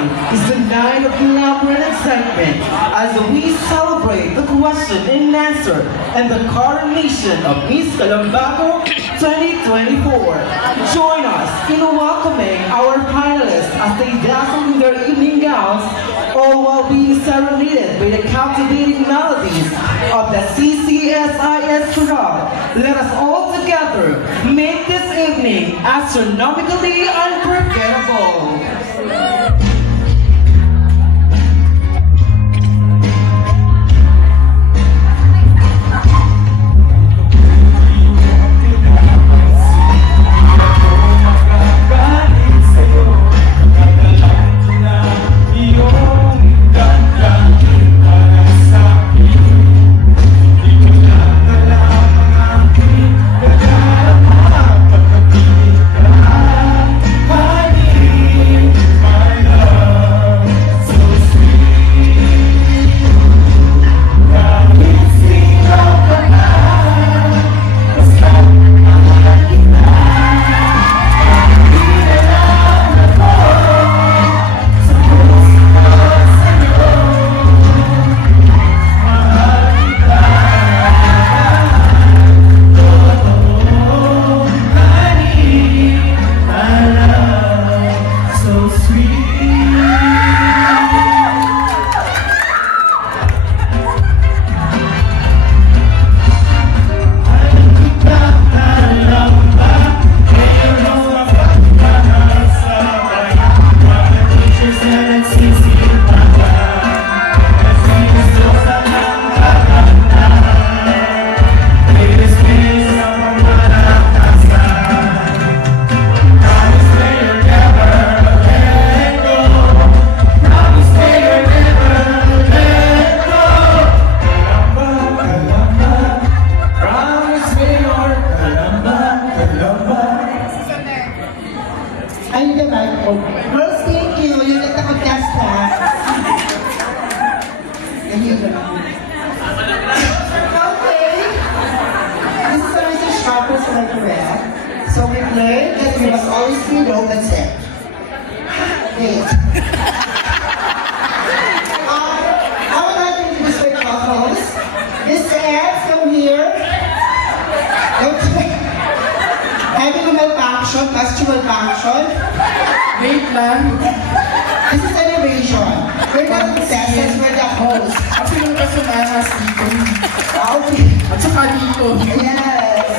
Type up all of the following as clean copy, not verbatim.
tonight is a night of laughter and excitement as we celebrate the question and answer and the coronation of Miss Kalambaco 2024. Join us in welcoming our finalists as they dazzle in their evening gowns, all while being serenaded by the captivating melodies of the CCSIS crowd. Let us all together make this evening astronomically unforgettable. So we learned that we must always be low, that's it. Wait. I would like to introduce my co-host. Miss Ed, come here. Okay. Having a malfunction, costume malfunction. Wait lang. This is animation. We're not contestants, we're the hosts. At sino ka sumanas dito? Okay. At saka dito. Yes.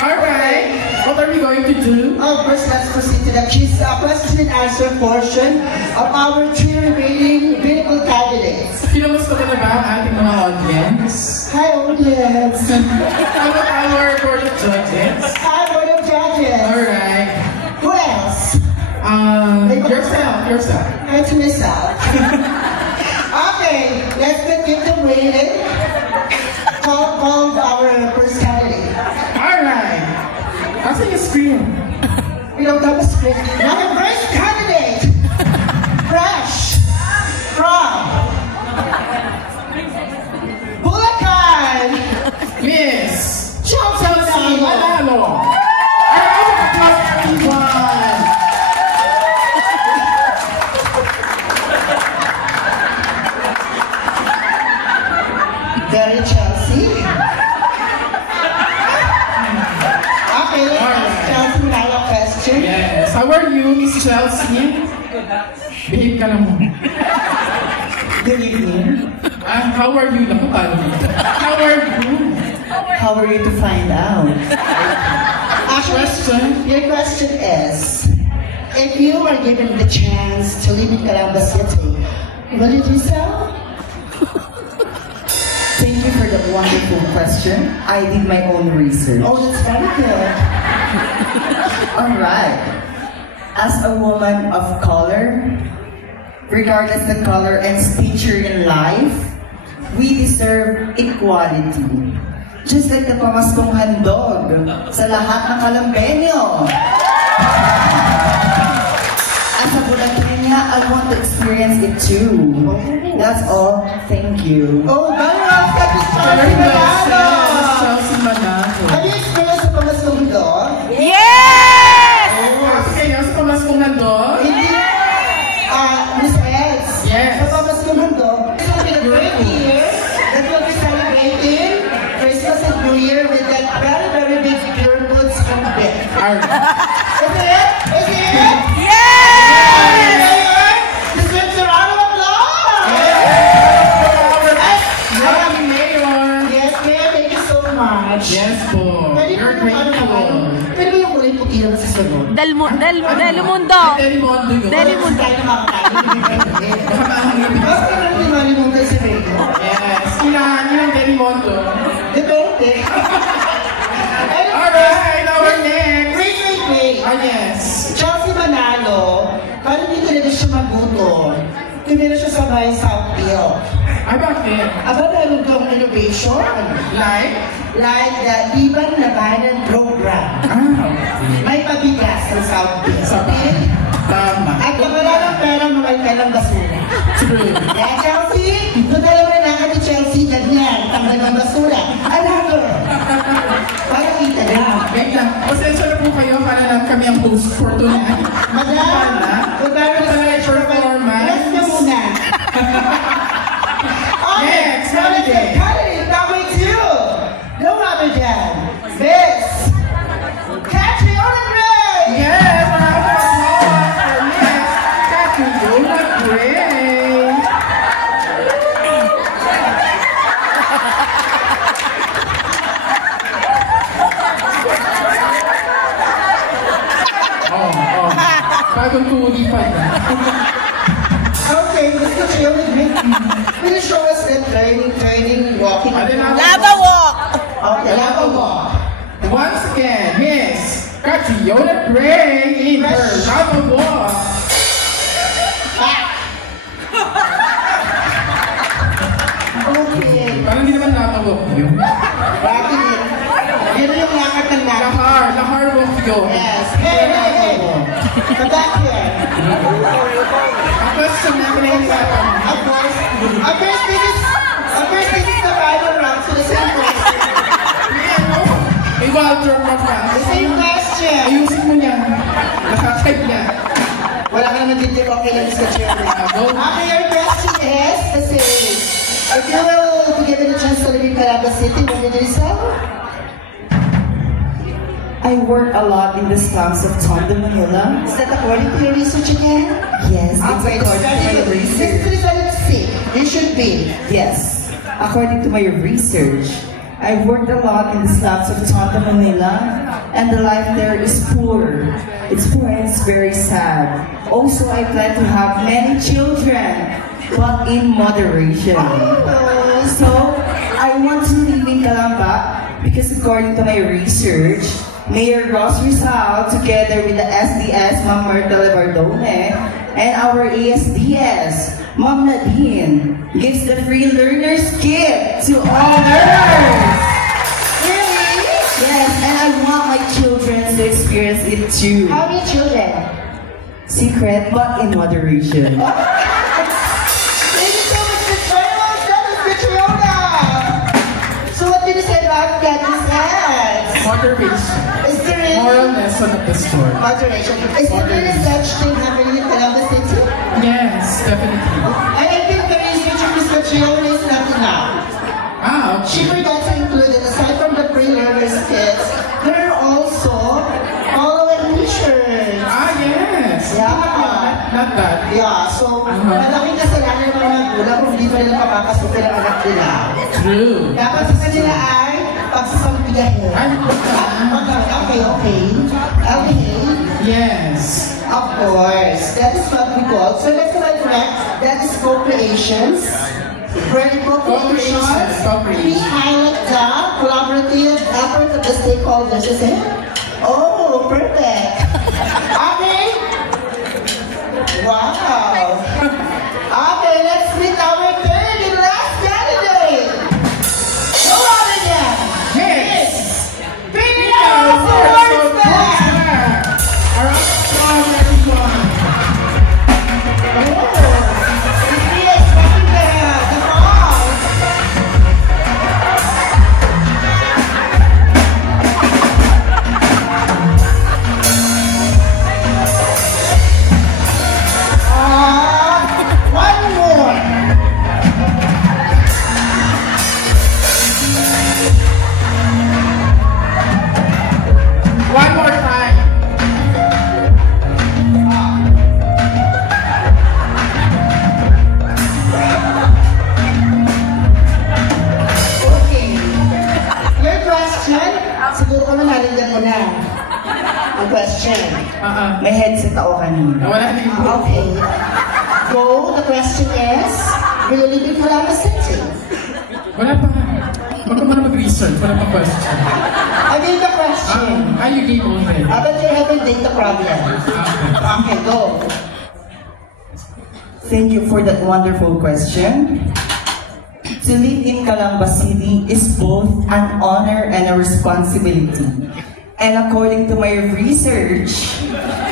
Alright. What are we going to do? First, let's proceed to the question and answer portion of our 3 remaining beautiful candidates. Kinamusta ko na ba ang ating mga audience? Hi, audience. How about our board of judges? Hi, board of judges. Alright. Who else? Yourself. And to myself. Okay, let's begin the waiting. Call our first candidate. Alright. I'll take a screen. We don't have a script. Now the first candidate. Fresh. From Bulacan. Miss Chelsea Manalo. Alright, applause everyone. Very Chelsea. Okay, let's ask Chelsea Manalo question. Yes. How are you, Miss Chelsea? Behave ka lang mo. Good evening. How are you? Naku, paano dito? How are you? How are you to find out? Question? Your question is, if you are given the chance to live in Calamba City, will you do so? Thank you for that wonderful question. I did my own research. Oh, that's very good. Alright. As a woman of color, regardless the color and stature in life, we deserve equality. Just like the pamaskong handog sa lahat ng Kalambenyo. As a Bulacania, I want to experience it too. That's all. Thank you. Oh, very well, Chelsea Manalo. Have you experienced the pamaskong handog? Yes! Oh, kasi sa pamaskong handog? Hindi. here with that very, very big pure goods from Bit. Alright. Is it? Is it? Yes! Deserves a round of applause! Mayor! Yes, Mayor, thank you so much. Yes po. Pwede You're ba yung grateful. pwede ba yung kulay puti naman sa sunod? Delmundo. Delimondo yun. Delmundo. Tayo nakakakain. Baka maahangin. Mas ka naman yung malimundo si Mayor. Yes. Kailangan yun ang Delimondo. Depende. Alright, our next. Wait. Ah, yes. Chelsea Manalo, parang hindi talaga siya magutom. Tumira siya sa bahay Southfield. Ay, bakit? Aba, meron kang innovation. Like? Like the Iban na Bayan program. Ah, May pabigas sa Southfield. Sa Okay? tama. At kung wala ng pera, makay ka ng basura. True. Yeah, Chelsea? Kung dalawa na lang ni Chelsea, ganyan, tanggal ng basura. Alago! Para kita na. Wait lang. Pasensya na po kayo para lang kami ang host for tonight. Madam, kung meron na Ito na yung performance. rest na muna. Next, Jonathan Cutting, number 2. No other than Miss Catriona Gray. Yes! Round of applause for Miss Catriona Gray. Oh. Bagong tuli pa yan. Okay, Miss Catriona Gray, will you show us that turning, walking? Lava walk. Okay, lava walk. Once again, Miss Catriona Gray in her lava walk. Okay. Parang hindi naman lava walk yun. Bakit yun? Yun yung lakad ng lakad. Lahar walk yun. Yes. Hey. Come back here. Ang question namin ay nilatan. Of course, this is the final round, so the same question. May Walter pa pa. The same question. Ayusin mo niyan. Nakakay niya. Wala ka naman dito, okay lang sa chair. Go. Okay, your question is the same. If you will be given a chance to live in Calabas City, what will you do? I work a lot in the slums of Tondo, Manila. Is that according to your research again? Yes, it's Okay, according to my research. This is what it says. You should be. Yes, according to my research, I've worked a lot in the slums of Tondo, Manila, and the life there is poor. It's poor and it's very sad. Also, I plan to have many children, but in moderation. So, I want to live in Calamba because according to my research, Mayor Ross Rizal, together with the SDS, Ma'am Marta Levardone, and our ASDS, Ma'am Nadine, gives the free learner's kit to all learners. Really? Yes, and I want my children to experience it too. How many children? Secret, but in moderation. Thank you so much, Miss Reynolds. That was Catriona. So what did you say about Kathy's hands? Moderation. Is there any Moral lesson of the story. moderation? Is there any such thing happening in Calabas City? Yes, definitely. And I think the research of Miss Catriona is not enough. Ah, She okay. forgot to include it. Aside from the pre-learners kits, there are also follow-up t-shirts. Ah, yes. Yeah. Not that. Yeah, so malaking kasalanan ng mga magulang kung hindi pa nila papapasukin ang anak nila. True. Dapat sa kanila ay pagsasampigahin. Ay, Okay. yes. Of course. That is what we call. So let's go next. That is co-creations. Critical co-creations. We highlight the collaborative effort of the stakeholders. Is it? Oh, perfect. Okay. Wow. Okay, let's meet our third and last candidate. Go on again. Yes. Pino Swordsman. Around everyone. He is rocking the ball. One more. siguro kung narinig mo na ang question. May headset ako kanina. Wala na yung Okay. Go. The question is, will you live in Calamba City? Wala pa nga. Huwag ka muna mag-research. Wala pa question. I gave the question. You gave already. But you're having data problem. Okay, go. Thank you for that wonderful question. To live in Calamba City is both an honor and a responsibility. And according to my research,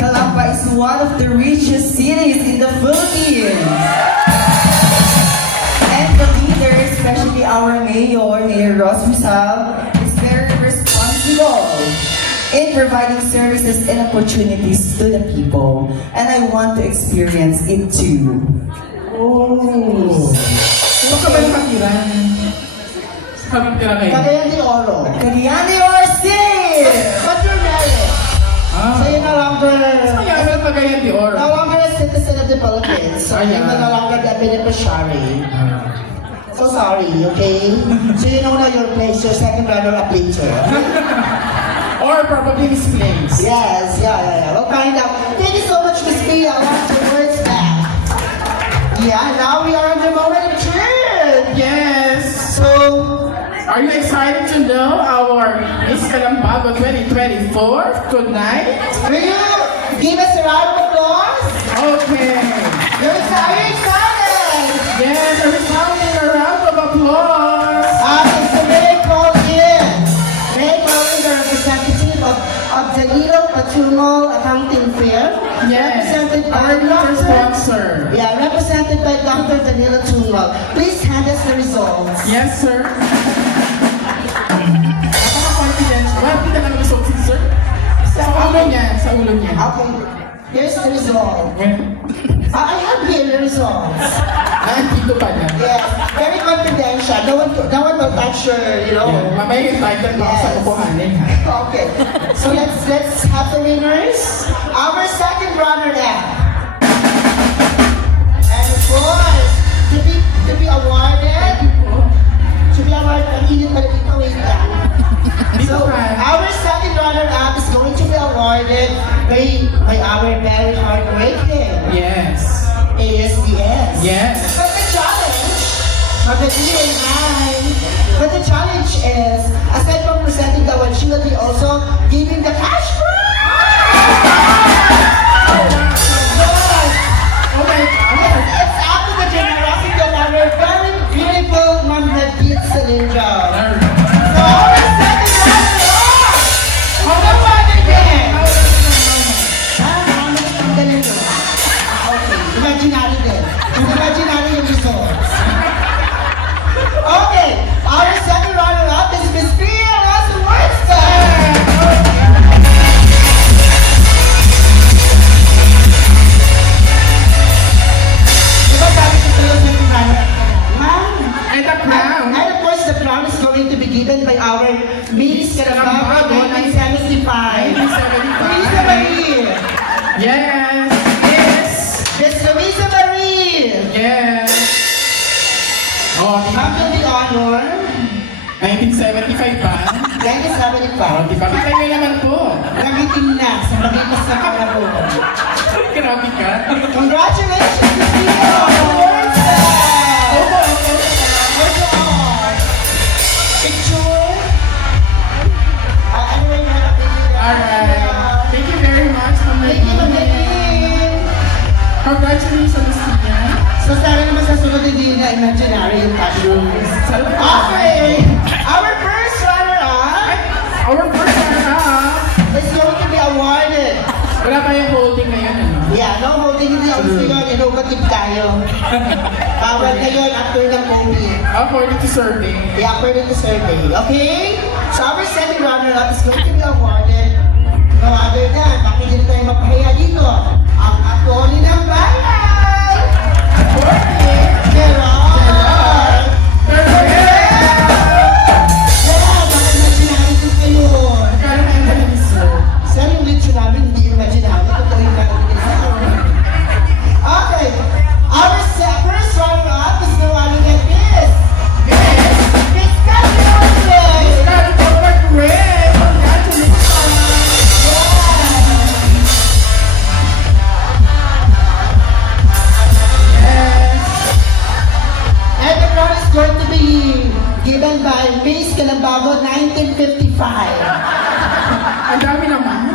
Calamba is one of the richest cities in the Philippines. And the leader, especially our Mayor Ros Rizal, is very responsible in providing services and opportunities to the people. And I want to experience it too. Oh. Saan ka ba yung makiran? Saan ka tira kayo? Cagayan de Oro. Cagayan de Oro City! But you're married. So you're no longer... Kaya ang Cagayan de Oro. No longer a citizen of the Philippines. So you're no longer the beneficiary. So sorry, okay? So you know now your place, your second runner-up later. Or probably misplaced. Yes, yeah. We'll find out. Thank you so much, Miss P. I want your words back. Yeah, now we are on the moment of truth. Yes. So, are you excited to know our Miss Calambago 2024 tonight? will you give us a round of applause? Okay. Are you excited? Yes, a resounding round of applause. So May called in. May called in the representative of the Little Patungal Accounting Fair. Yes, Represented by our major Dr. sponsor. Yeah, represented by Dr. Danilo Tungal. Please hand us the results. Yes, sir. Napaka-confidential. Wala kita lang results, sir. Sa ulo niya, sa ulo niya. Okay, here's the result. I have here the results. Dito pa na. Yes, very confidential. No one will touch your, Mamaya yung title na sa upuhanin, ha? Okay, so let's have the winners. Our second runner-up. And of course, to be awarded, wait lang. So, our second runner-up is going to be awarded by our very hardworking Yes. ASDS. Yes. But the challenge is, aside from presenting the award, she will be also giving the cash prize! Oh my God. It's after the generosity of our very beautiful Ma'am Nadine Salindro. So our second runner-up! Hold on again! Okay, imaginary din. Imaginary yung results. Okay, our second runner-up is Miss Pia Rosa-Winston! Diba sabi ko sa'yo, second runner-up? Ma'am, And the crown. and of course, the crown is going to be given by our Miss Calambago 1975. 1975. Luisa Marie! Yes. Yes. Miss Luisa Marie! Yes. Oh, Ma'am will be honored. 1975 pa. 1975. Di ba? Kita nyo naman po. Nagiting na sa magitas na kapo. Grabe ka. Congratulations, Miss Pia! Picture. Anyway, Alright. Thank you very much, Ma'am thank you, Ma'am Nadine. Nadine. Congratulations, Tia. So, sana naman sa sunod hindi na imaginary yung cashews. Okay! Our first runner-up Our first runner-up. is going to be awarded. Wala tayong holding ngayon, ano? Yeah, no holding hindi ako ngayon. Innovative tayo. Bawal ngayon after ng COVID. According to survey. Yeah, according to survey. Okay? So, our second runner-up is going to be awarded. No other than, bakit hindi tayo mapahiya dito? Ang attorney ng bayan! Gerard! Gerard, bakit imaginary ko kayo? Kaya na yung galing, sir. Sir, yung lechon namin hindi imaginary. Totoo yung natin sa Okay. Our first runner-up is no other than this. Miss Cathy Ortiz! Got it over great. Ang dami naman.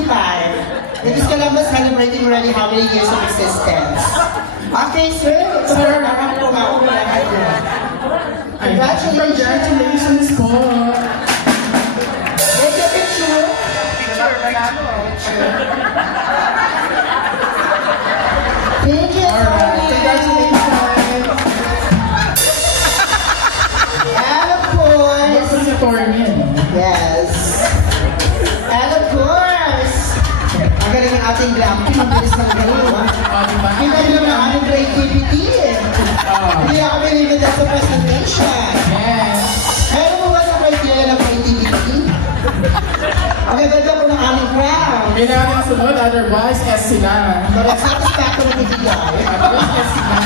1955. It is Columbus celebrating already how many years of existence. Okay, sir. Sir. Congratulations po. Take a picture. Thank you. Alright, congratulations. And of course. Yes. And of course. Ang galing ng ating glam team. Ang bilis ng galing. Hindi naman ang aming creativity. Hindi ako binibigyan sa presentation. Yes. Kaya mo ba sa criteria ng creativity? Ang gaganda po ng aming crown. Kailangan sunod, otherwise, S sila. Pero satisfactory na bigay. Otherwise, S sila.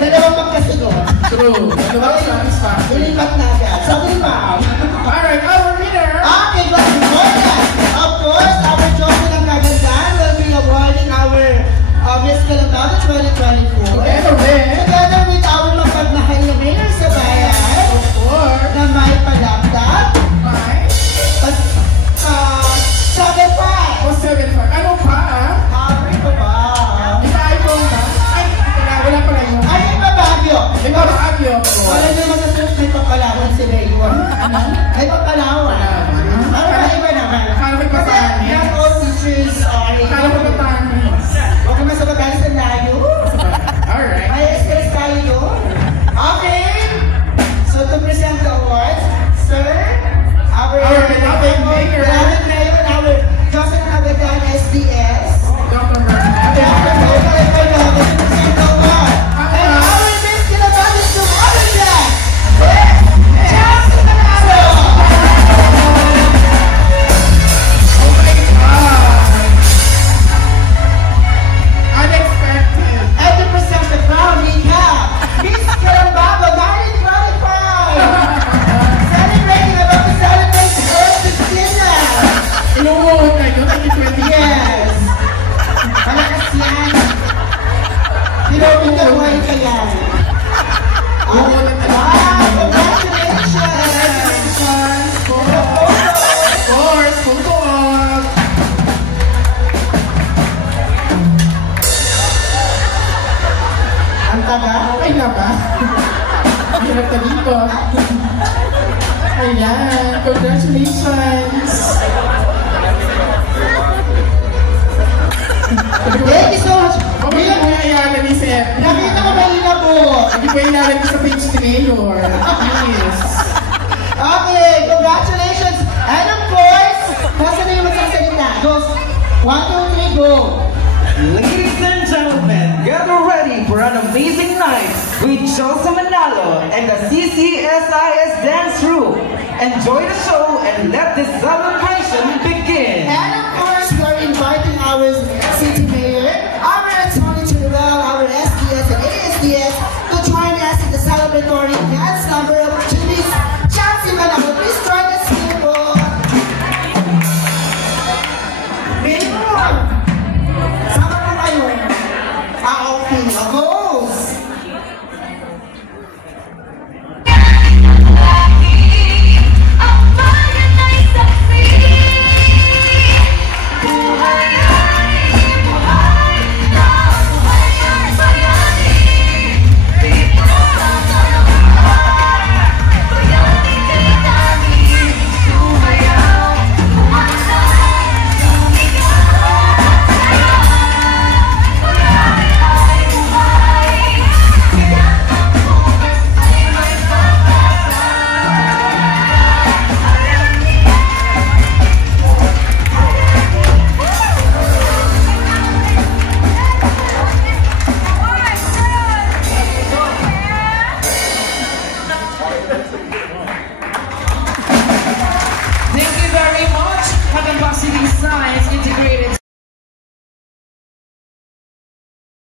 Dalawang magkasunod. True. Otherwise, satisfactory. Ilipat na agad. Sabi ma'am. Alright, our winner. Okay, let's go. Of course, our Jocelyn ang kagandahan will be awarding our Miss Calabato 2024. Together with our mapagmahal na mayor sa bayan. Of course. Na may palaptop. May? 7.5. O 7.5. Ano pa? Abre ko ba? iPhone ba? Ay, wala pala yun. Ay, may babagyo. May babagyo. Wala naman sa suit, may papalawan si Mayor. May papalawan. Para iba naman. Para may papalawan. Kasi not all teachers are Kala ko ba tayo? Huwag ka masabagay sa layo. Alright. May stress tayo doon. Okay. So to present the awards, sir, our beloved mayor, our Jocelyn Agadan SDS. Dr. Merck. Dr. Merck, to present the award. And our Miss Calabato to honor them. Jocelyn Agadan. Oh my God. Unexpected. And to present the crown, we have Miss Calabato 1925. Celebrating about to celebrate her Christina. Inuuot na yun, 2020. Yes. Malakas yan. Pinagbuhay ka yan. Inuuot na Wow, congratulations. Of course, photo op. Ang taga. Ay na ba? Hirap ka dito. Ayan, congratulations. Thank you so much. Okay lang muna iyalan ni Sir. Nakita ko kanina po. Hindi ko iyalan ko sa page ni Mayor. Please. Okay, congratulations. And of course, nasa na yung magsasalita? Goes, 1, 2, 3, go. Ladies and gentlemen, get ready for an amazing night with Joseph Manalo and the CCSIS Dance Troupe. Enjoy the show and let this celebration begin.